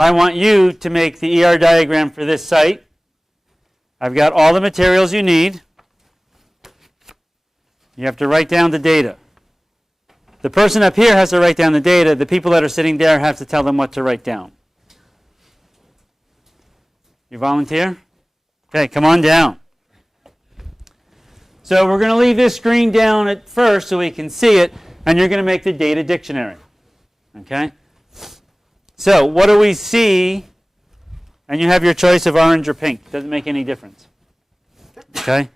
I want you to make the ER diagram for this site. I've got all the materials you need. You have to write down the data. The person up here has to write down the data. The people that are sitting there have to tell them what to write down. You volunteer? Okay, come on down. So we're going to leave this screen down at first so we can see it, and you're going to make the data dictionary. Okay? So what do we see? And you have your choice of orange or pink. Doesn't make any difference. Okay?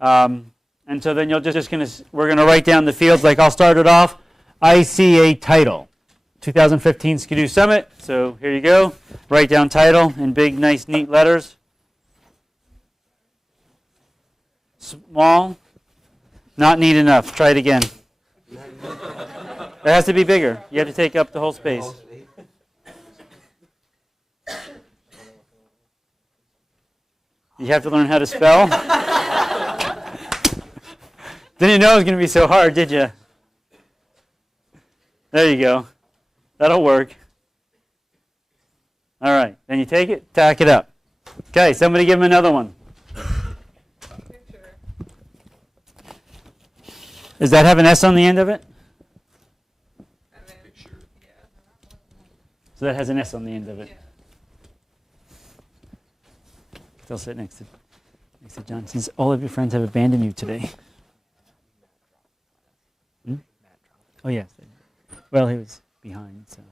And so then we're going to write down the fields. Like I'll start it off. I see a title. 2015 Ski-Doo Summit. So here you go. Write down title in big, nice, neat letters. Small. Not neat enough. Try it again. It has to be bigger. You have to take up the whole space. You have to learn how to spell. Didn't know it was going to be so hard, did you? There you go. That'll work. All right. Then you take it, tack it up. Okay, somebody give him another one. Picture. Does that have an S on the end of it? Picture. Yeah. So that has an S on the end of it. Yeah. Still sit next to John. Since all of your friends have abandoned you today. Hmm? Oh, yes. Well, he was behind, so.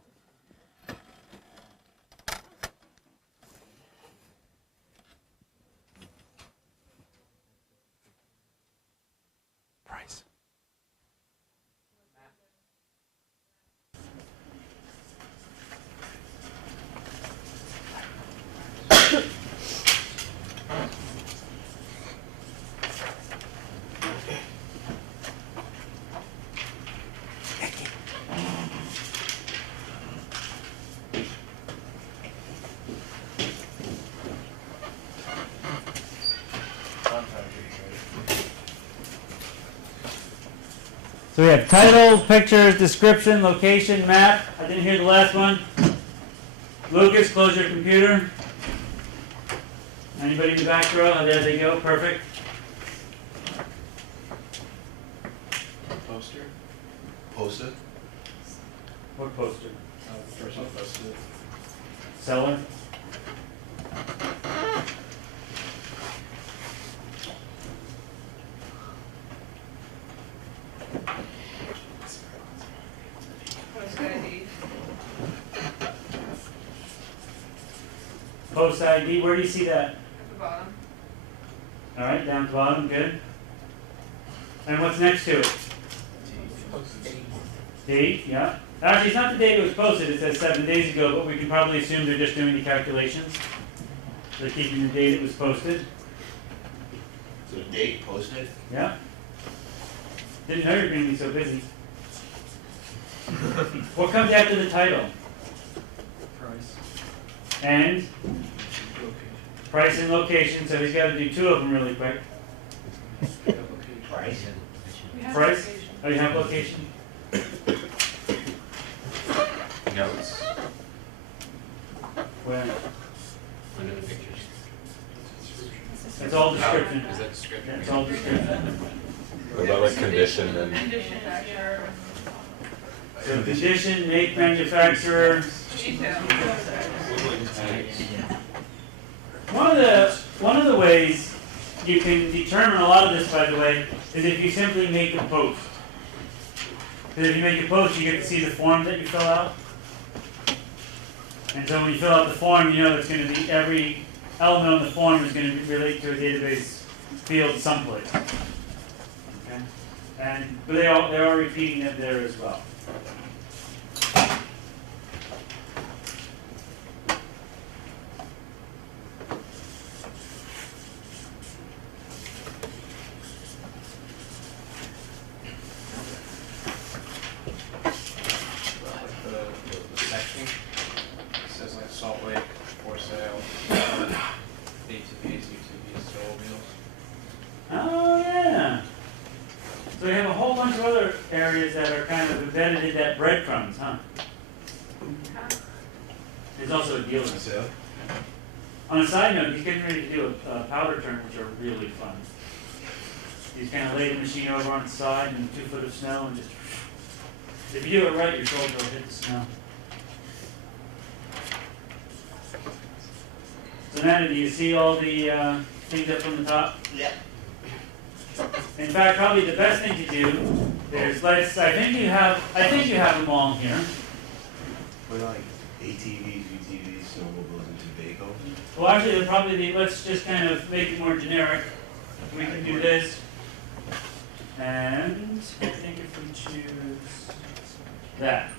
Price. So we have title, pictures, description, location, map. I didn't hear the last one. Lucas, close your computer. Anybody in the back row? Oh, there they go. Perfect. Poster? Post-it? What poster? Person posted it. Seller? Post ID. Post ID. Where do you see that? At the bottom. All right, down at the bottom. Good. And what's next to it? Date, yeah. Actually, it's not the date it was posted. It says 7 days ago, but we can probably assume they're just doing the calculations. They're keeping the date it was posted. So date posted? Yeah. Didn't know you were going to be so busy. What comes after the title? Price. And price and location. So he's got to do two of them really quick. Price. We have Price? location. Oh, you have location? Notes. Where? Under the pictures. It's all description. Is that description? It's all description. What about like condition and Condition factor. So condition, make, manufacturer. Detail. One of the ways you can determine a lot of this, by the way, is if you simply make a post. Because if you make a post, you get to see the form that you fill out. And so when you fill out the form, you know it's going to be every element on the form is going to relate to a database field someplace. Okay? But they are repeating it there as well. The section says like Salt Lake for sale, ATVs, UTVs, snowmobiles. Oh, yeah. So you have a whole bunch of other areas that are kind of embedded in that breadcrumbs, huh? There's also a dealer. sale. On a side note, he's getting ready to do a powder turn, which are really fun. He's kind of lay the machine over on its side in 2 foot of snow and just, if you do it right, your shoulder will hit the snow. So Nana, do you see all the things up from the top? Yeah. In fact, probably the best thing to do is I think you have them all here. What like ATVs, UTVs, snowmobiles, and Tobago? Well, actually, they'll probably be, let's just kind of make it more generic. We can do this. And I think if we choose that.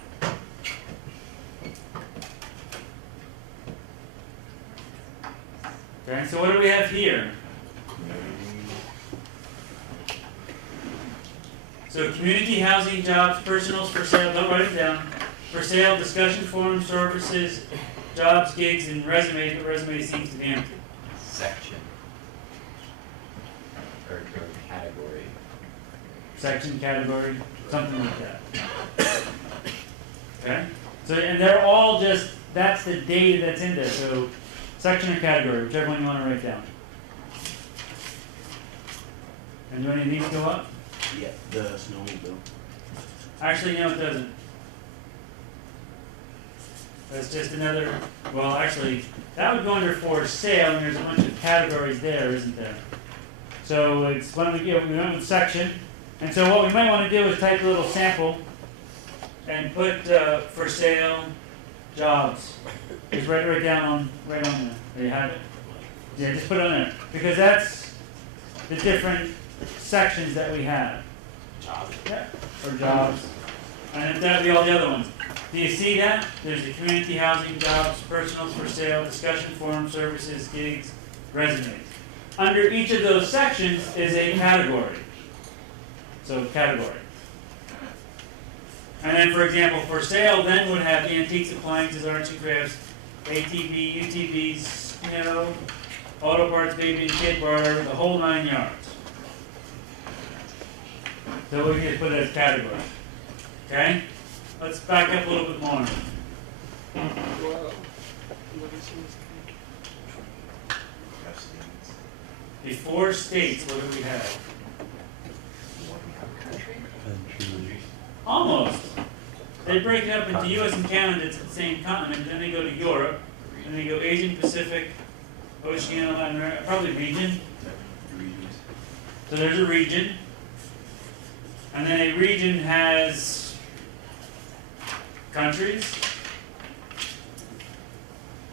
Okay, so what do we have here? So community housing, jobs, personals for sale, don't write it down. For sale, discussion forums, services, jobs, gigs, and resumes, but resume seems to be empty. Section. Or category. Section, category, something like that. Okay? So, and they're all just, that's the data that's in there. So, section or category, whichever one you want to write down. And do any of these go up? Yeah, the snowmobile. Actually, no, it doesn't. That's just another, well, actually, that would go under for sale, and there's a bunch of categories there, isn't there? So it's, we went with section, and so what we might want to do is type a little sample and put for sale jobs. Just write it right on there. There you have it. Yeah, just put it on there, because that's the different sections that we have. Jobs. Yeah, or jobs. And then that'd be all the other ones. Do you see that? There's the community housing, jobs, personals for sale, discussion forum, services, gigs, resumes. Under each of those sections is a category. So category. And then, for example, for sale then would have antiques, appliances, arts and crafts, ATV, UTVs, auto parts, baby and kid barter, the whole 9 yards. So we can just put it as category. Okay? Let's back up a little bit more. Before states, what do we have? Almost. They break it up into US and Canada, it's the same continent, then they go to Europe, and they go Asian, Pacific, Oceania, Latin America, probably region. So there's a region. And then a region has countries,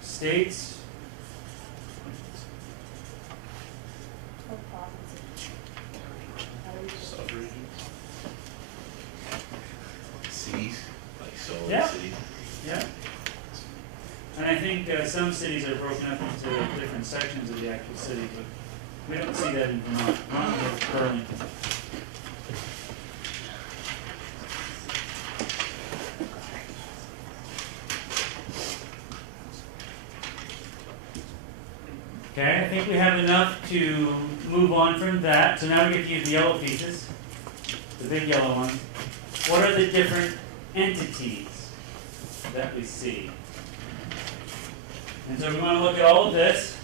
states, Subregions. Cities, like Seoul Yeah. City. yeah. And I think some cities are broken up into different sections of the actual city, but we don't see that in Vermont. Vermont has Burlington. Okay, I think we have enough to move on from that. So now we get to use the yellow pieces, the big yellow ones. What are the different entities that we see? And so we want to look at all of this.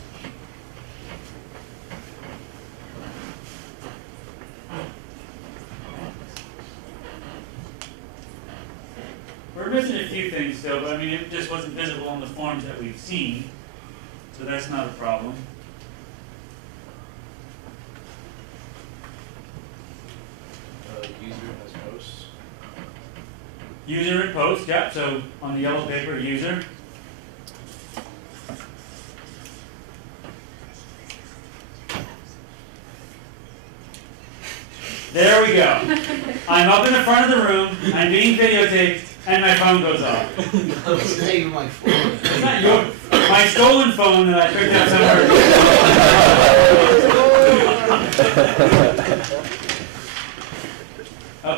We're missing a few things still, but I mean, it just wasn't visible on the forms that we've seen. So that's not a problem. User has hosts. User and post, yep. So on the yellow paper, user. There we go. I'm up in the front of the room, I'm being videotaped, and my phone goes off. It's not even my phone. It's not your, my stolen phone that I picked up somewhere.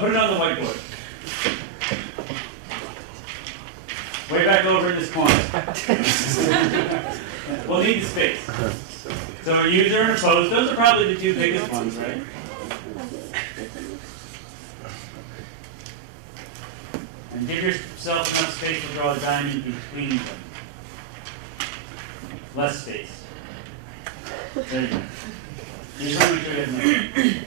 Put it on the whiteboard. Way back over in this corner. We'll need the space. So a user and a post, those are probably the two biggest ones, right? And give yourself enough space to draw a diamond between them. less space. There you go. Just want to make sure you have enough.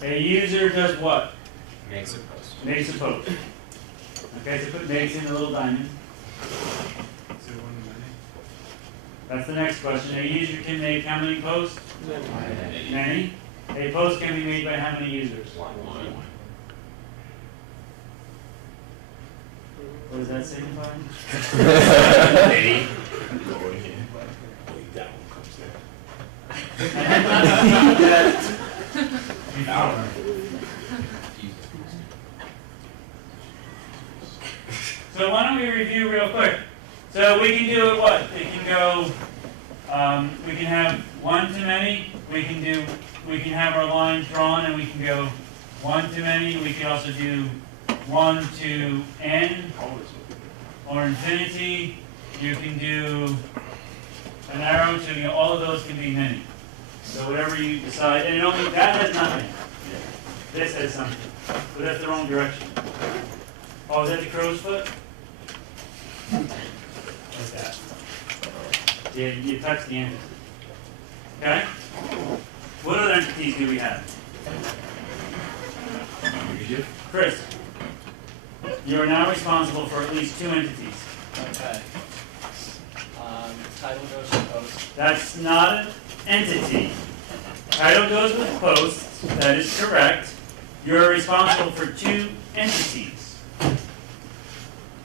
A user does what? Makes a post. Makes a post. Okay, so put makes in a little diamond. Is it one of many? That's the next question. A user can make how many posts? Many. Many. A post can be made by how many users? One. What does that signify? Many. Only that one comes there. I have not seen that before. So why don't we review real quick? So we can do it what? It can go, we can have one to many, we can have our lines drawn and we can go one to many, we can also do 1 to n or infinity, you can do an arrow to, all of those can be many. So whatever you decide, and it only, that has nothing. This has something, but that's the wrong direction. Oh, is that the crow's foot? Like that. Yeah, you touch the entity. Okay? What other entities do we have? Chris, you are now responsible for at least 2 entities. Okay. Title goes to post. That's not an entity. Title goes with posts, that is correct. You're responsible for 2 entities.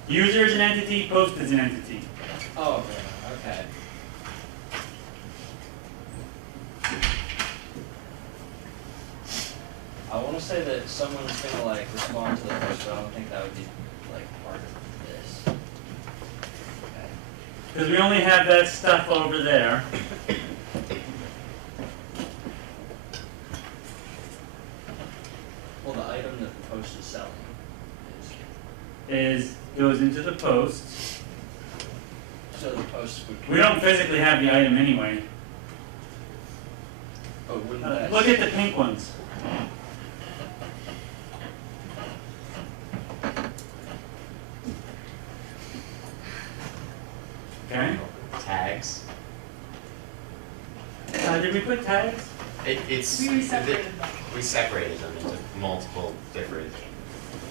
User is an entity, post is an entity. Oh, okay. I want to say that someone's gonna like respond to the post, but I don't think that would be like part of this. Okay. Because we only have that stuff over there. Well, the item that the post is selling Goes into the post. so the post would. We don't physically have the item anyway. But wouldn't that? Look at the pink ones. Okay. Tags. Did we put tags? It's. We separated them. We separated them into multiple different.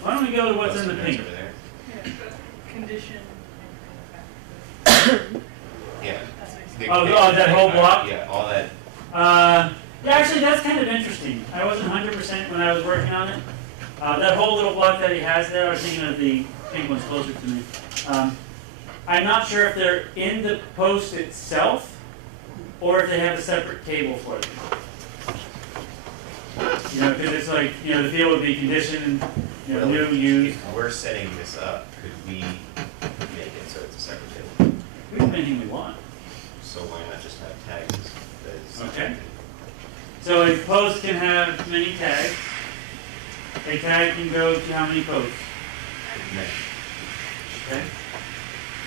Why don't we go to what's in the post-it pink? notes over there. Yeah, the condition Yeah. that's what The- Oh, that whole block? Yeah, all that. Yeah, actually, that's kind of interesting. I wasn't 100% when I was working on it. That whole little block that he has there, I was thinking of the pink ones closer to me. I'm not sure if they're in the post itself or if they have a separate table for them. You know, because it's like, you know, the field would be conditioned, you know, new, used. If we're setting this up, could we make it so it's a separate table? We can do anything we want. So why not just have tags as. Okay. So a post can have many tags. A tag can go to how many posts? Many. Okay.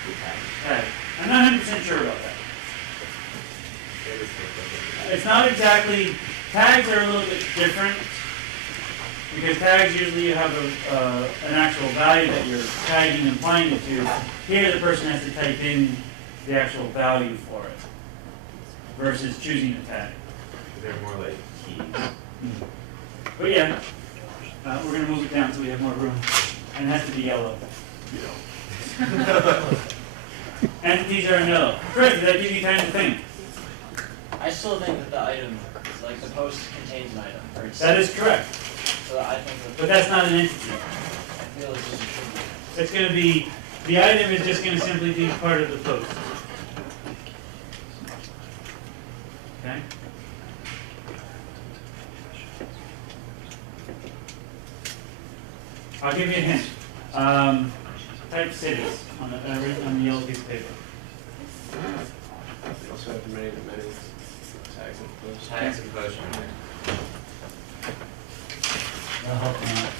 With tags. Tag. I'm not 100% sure about that. It's not exactly, tags are a little bit different because tags usually you have an actual value that you're tagging and applying it to. Here the person has to type in the actual value for it versus choosing a tag. They're more like keys. But yeah, we're going to move it down so we have more room. And it has to be yellow. Entities are in yellow. Chris, does that give you time to think? I still think that the item, like the post contains an item, or it's. That is correct. So I think that. But that's not an entity. I feel like this should be. It's going to be, the item is just going to simply be part of the post. Okay? I'll give you a hint. Type cities on the yellow piece of paper. You also have many tags and posts. Tags and posts are in there. That'll help them out.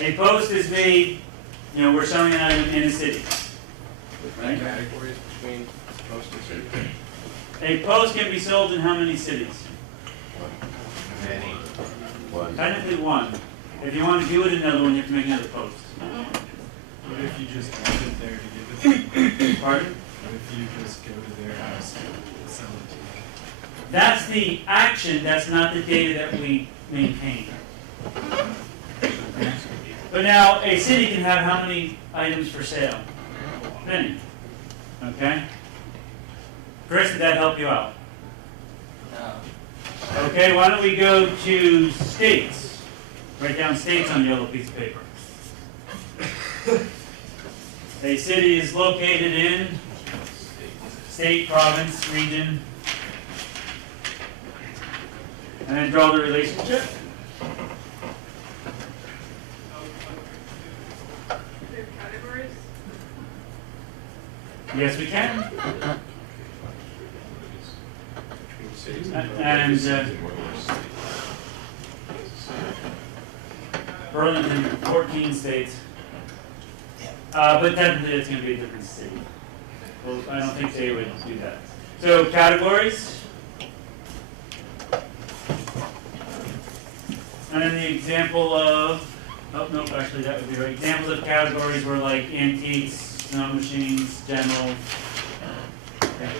A post is made, you know, we're selling an item in a city. Right. Categories between post and city. A post can be sold in how many cities? Many. One. Technically one. If you want to do it in another one, you have to make another post. What if you just leave it there to give it to them? Pardon? What if you just go to their house and sell it to them? That's the action, that's not the data that we maintain. Okay. But now, a city can have how many items for sale? Many. Okay? Chris, did that help you out? No. Okay, why don't we go to states? Write down states on the yellow piece of paper. A city is located in state, province, region, and then draw the relationship. There are categories. Yes, we can. Between cities And, Burlington, 14 states. But technically it's going to be a different city. Well, I don't think they would do that. So categories. And then the example of, oh, no, actually that would be right. Examples of categories were like antiques, snow machines, general. Okay.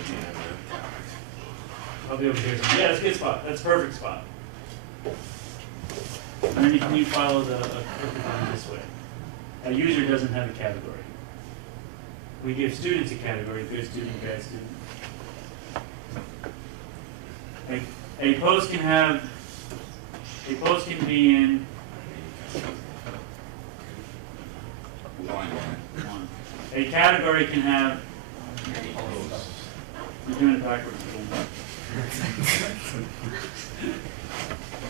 I'll be over here. Yeah, that's a good spot. That's a perfect spot. And then you follow the line this way. A user doesn't have a category. We give students a category: good student, bad student. A post can have. A post can be in one. A category can have. You're doing it backwards again.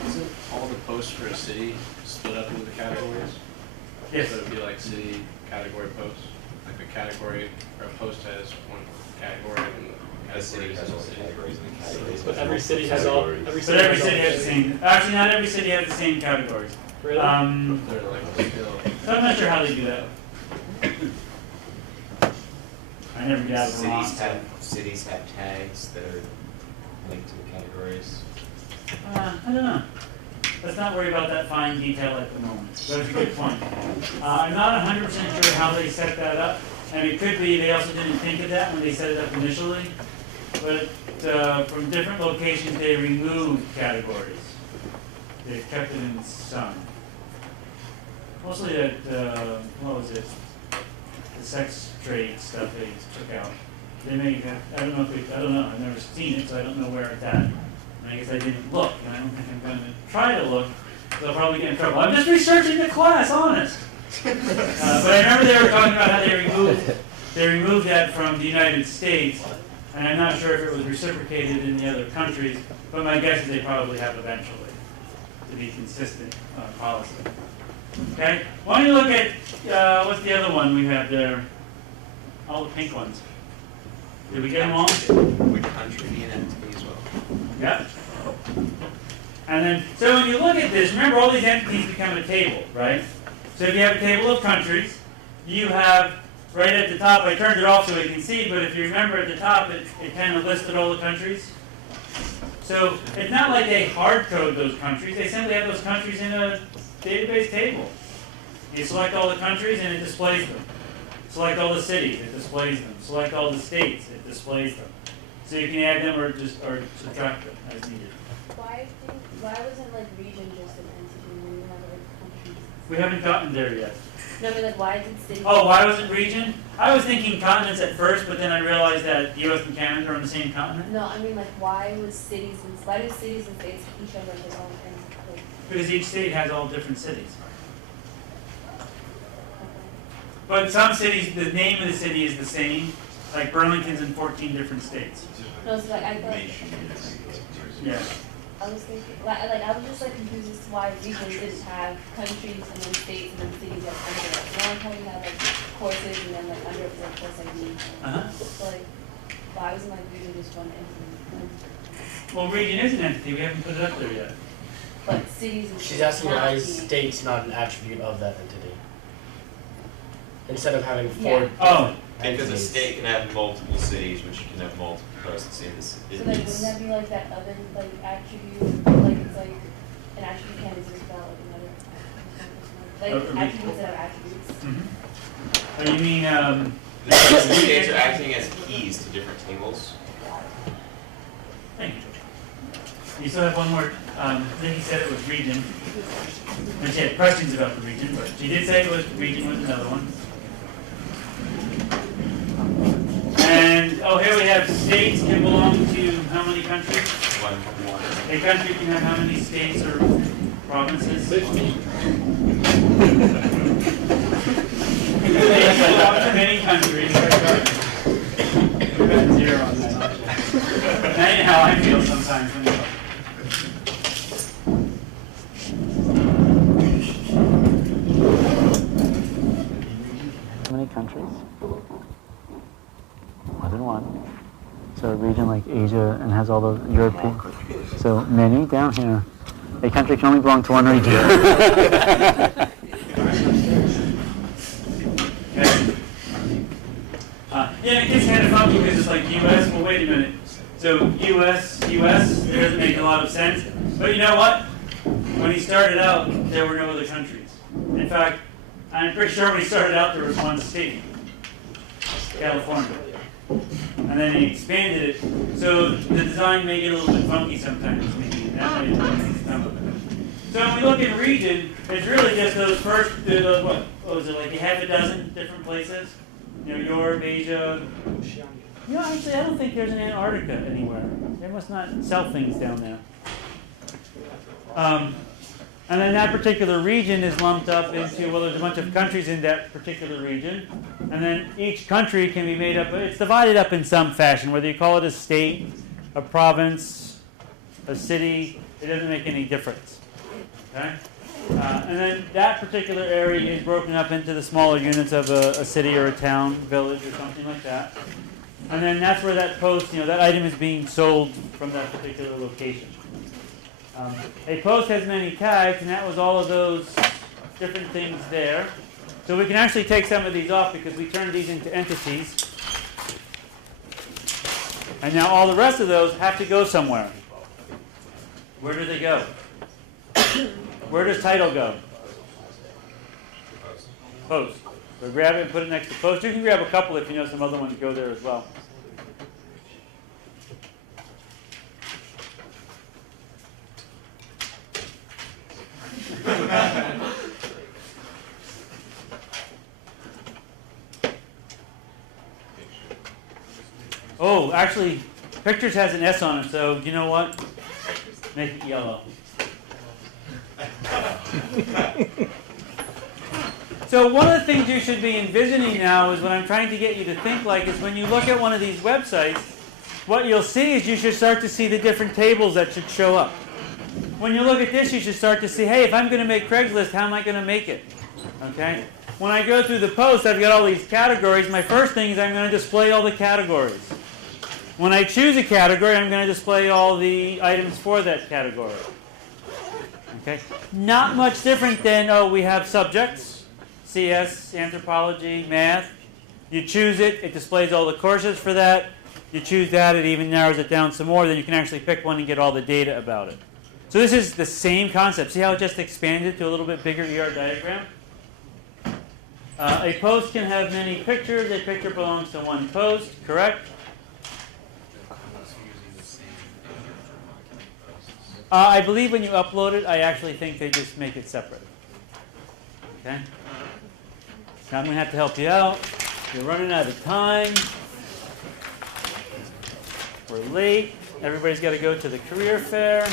Isn't all the posts for a city split up into the categories? Yes. So it would be like city category posts, like the category, or a post has one category and The city has all the categories and the categories. But every city has all, every But city every has all city has the same. Actually, not every city has the same categories. Really? they're like still. So I'm not sure how they do that. I never got it wrong. Cities have tags that are linked to the categories. I don't know. Let's not worry about that fine detail at the moment. That's a good point. I'm not 100% sure how they set that up. And it could be they also didn't think of that when they set it up initially. But from different locations, they removed categories. They've kept it in some. Mostly that, what was it? The sex trade stuff they took out. They may have, I don't know, I've never seen it, so I don't know where it's at. And I guess I didn't look, and I don't think I'm going to try to look, so I'll probably get in trouble. I'm just researching the class, honest. But I remember they were talking about how they removed that from the United States, and I'm not sure if it was reciprocated in the other countries, but my guess is they probably have eventually, to be consistent policy. Okay, why don't you look at, what's the other one we have there? All the pink ones. Did we get them all? Would country be an entity as well? Yep. And then, so when you look at this, remember all these entities become a table, right? So if you have a table of countries, you have, right at the top, I turned it off so we can see, but if you remember at the top, it kind of listed all the countries. So it's not like they hard code those countries, they simply have those countries in a database table. You select all the countries and it displays them. Select all the cities, it displays them. Select all the states, it displays them. So you can add them or subtract them as needed. Why wasn't like region just an entity when you have like countries? We haven't gotten there yet. No, but like why did cities? Oh, why was it region? I was thinking continents at first, but then I realized that the US and Canada are on the same continent. No, I mean like why do cities and states each have like their own entity? Like, Because each state has all different cities. But some cities, the name of the city is the same. Like Burlington's in 14 different states. no, so like I thought Yeah. I was thinking I was just like confused as to why regions didn't have countries and then states and then cities like under it. You know how you have like courses and then like under it like course ID. Uh-huh. So like why wasn't like region just one entity? Well, region is an entity. We haven't put it up there yet. But cities and She's asking why is counties- state's not an attribute of that entity? Instead of having Yeah. four Oh, Because a entities. state can have multiple cities, which can have multiple posts in this. So like wouldn't that be like that other like attribute, like it's like an attribute can't exist without like another attribute? Like A region. attributes that are attributes. Oh, you mean, The states are acting as keys to different tables. thank you. You still have one more, Lindy said it was region. And she had questions about the region, but she did say it was region was another one. And, oh, here we have states can belong to how many countries? One. A country can have how many states or provinces? 50. Many countries. We've got 0 on that. Now you know how I feel sometimes when you How many countries? More than one. So a region like Asia and has all the European. So many down here. A country can only belong to one region. Yeah, it gets kind of funky because it's like U.S. Well, wait a minute. So U.S., it doesn't make a lot of sense. But you know what? When he started out, there were no other countries. In fact, I'm pretty sure when he started out, there was one state, California. And then he expanded it. So the design may get a little bit funky sometimes. Maybe that might make some of it. So when we look at region, it's really just those first, what was it, like a half a dozen different places? You know, Europe, Asia. You know, actually, I don't think there's an Antarctica anywhere. They must not sell things down there. And then that particular region is lumped up into, well, there's a bunch of countries in that particular region. And then each country can be made up, it's divided up in some fashion, whether you call it a state, a province, a city, it doesn't make any difference. Okay? And then that particular area is broken up into the smaller units of a city or a town, village, or something like that. And then that's where that post, that item is being sold from that particular location. A post has many tags, and that was all of those different things there. So we can actually take some of these off because we turned these into entities. And now all the rest of those have to go somewhere. Where do they go? Where does title go? Post. So grab it and put it next to post. You can grab a couple if you know some other ones go there as well. Oh, actually, pictures has an S on it, so you know what? Make it yellow. So one of the things you should be envisioning now is what I'm trying to get you to think like is when you look at one of these websites, what you'll see is you should start to see the different tables that should show up. When you look at this, you should start to see, hey, if I'm going to make Craigslist, how am I going to make it? Okay? When I go through the post, I've got all these categories. My first thing is I'm going to display all the categories. When I choose a category, I'm going to display all the items for that category. Okay? Not much different than, we have subjects, CS, anthropology, math. You choose it, it displays all the courses for that. You choose that, it even narrows it down some more. Then you can actually pick one and get all the data about it. So this is the same concept. See how it just expanded to a little bit bigger ER diagram? A post can have many pictures. A picture belongs to one post, correct? I believe when you upload it, I actually think they just make it separate. Okay? Now I'm going to have to help you out. You're running out of time. We're late. Everybody's got to go to the career fair.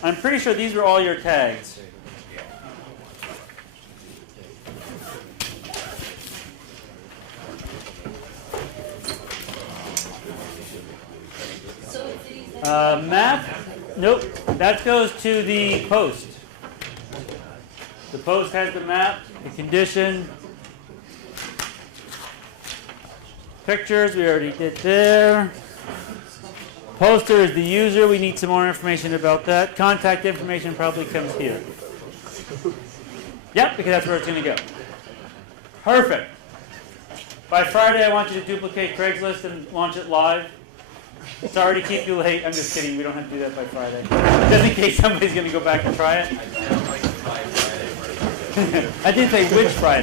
I'm pretty sure these were all your tags. Map? Nope. That goes to the post. The post has the map, the condition. Pictures, we already did there. Poster is the user. We need some more information about that. Contact information probably comes here. Yep, because that's where it's going to go. Perfect. By Friday, I want you to duplicate Craigslist and launch it live. Sorry to keep you late. I'm just kidding. We don't have to do that by Friday. Just in case somebody's going to go back and try it. I did say which Friday.